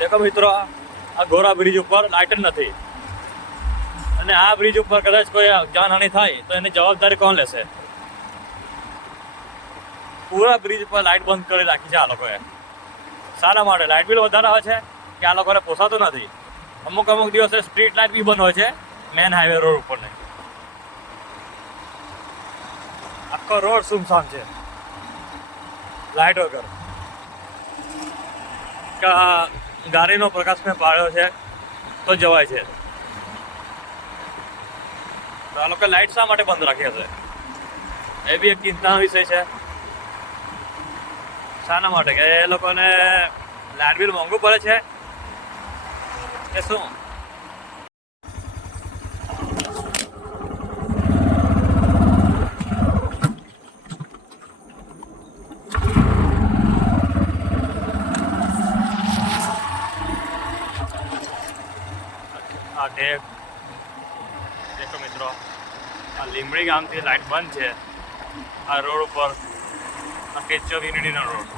દેખો મિત્રો, આ ગોરા બ્રિજ ઉપર લાઇટ જ નથી અને આ બ્રિજ ઉપર કદાચ કોઈ જાનહાનિ થાય તો એની જવાબદારી કોણ લેશે? પૂરા બ્રિજ પર લાઇટ બંધ કરી રાખી છે આ લોકોએ. શાના માટે? લાઇટ બિલ વધારે આવે છે કે આ લોકોને પોસાતું નથી? અમુક દિવસે સ્ટ્રીટ લાઇટ બી બંધ હોય છે મેન હાઈવે રોડ ઉપર નહીં. આખો રોડ સુમસામ છે લાઇટ વગર. ગાડીનો પ્રકાશ મેં પાડ્યો છે તો જવાય છે. તો આ લોકો લાઇટ શા માટે બંધ રાખી હશે? એ બી એક ચિંતાનો વિષય છે. શાના માટે? કે એ લોકોને લાઇટ બિલ મોંઘું પડે છે કે શું? દેખો મિત્રો, આ લીંબડી ગામથી લાઇટ બંધ છે. આ રોડ ઉપર આ સ્ટેચ્યુ ઓફ યુનિટીનો રોડ,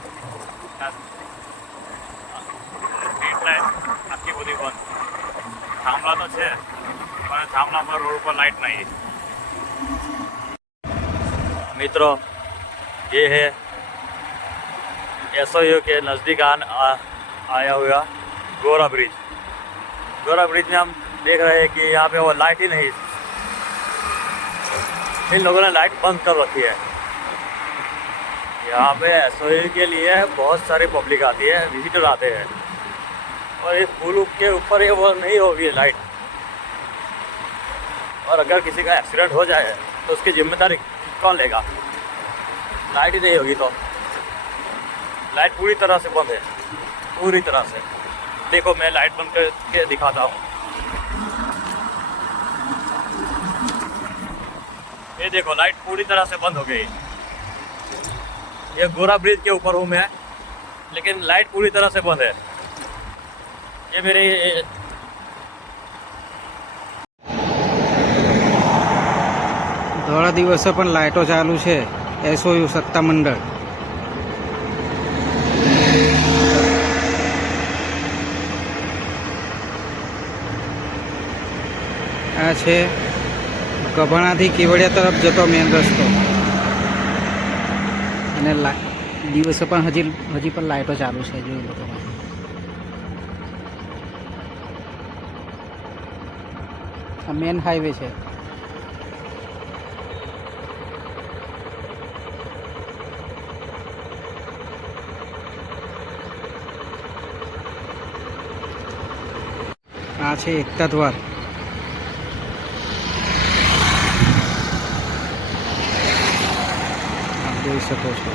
સ્ટ્રીટ લાઇટ આખી બધી બંધ. થાંભલા તો છે પણ થાંભલા પર રોડ ઉપર લાइट नहीं है. मित्रों, ये है एसओयू के नज़दीक आया हुआ गोरा ब्रिज. गोरा ब्रिज में हम देख रहे हैं कि यहाँ पे वो लाइट ही नहीं, इन लोगों ने लाइट बंद कर रखी है. यहाँ पे एसओयू के लिए बहुत सारी पब्लिक आती है, विजिटर आते हैं और इस पुल के ऊपर ये वो नहीं होगी लाइट. और अगर किसी का एक्सीडेंट हो जाए तो उसकी जिम्मेदारी कौन लेगा? लाइट ही नहीं होगी तो. लाइट पूरी तरह से बंद है, पूरी तरह से. देखो मैं लाइट बंद करके दिखाता हूँ. ये देखो लाइट पूरी तरह से बंद हो गई. ये गोरा ब्रिज के ऊपर हूँ मैं, लेकिन लाइट पूरी तरह से बंद है. ये मेरे થોડા દિવસો પણ લાઇટો ચાલુ છે. એસઓયુ સત્તા મંડળ. આ છે કભાણાથી કેવડિયા તરફ જતો મેન રસ્તો અને દિવસે પણ હજી પણ લાઇટો ચાલુ છે. જોઈ લો તમે. આ મેન હાઈવે છે. આ છે એકતા દ્વાર. આપ જોઈ શકો છો.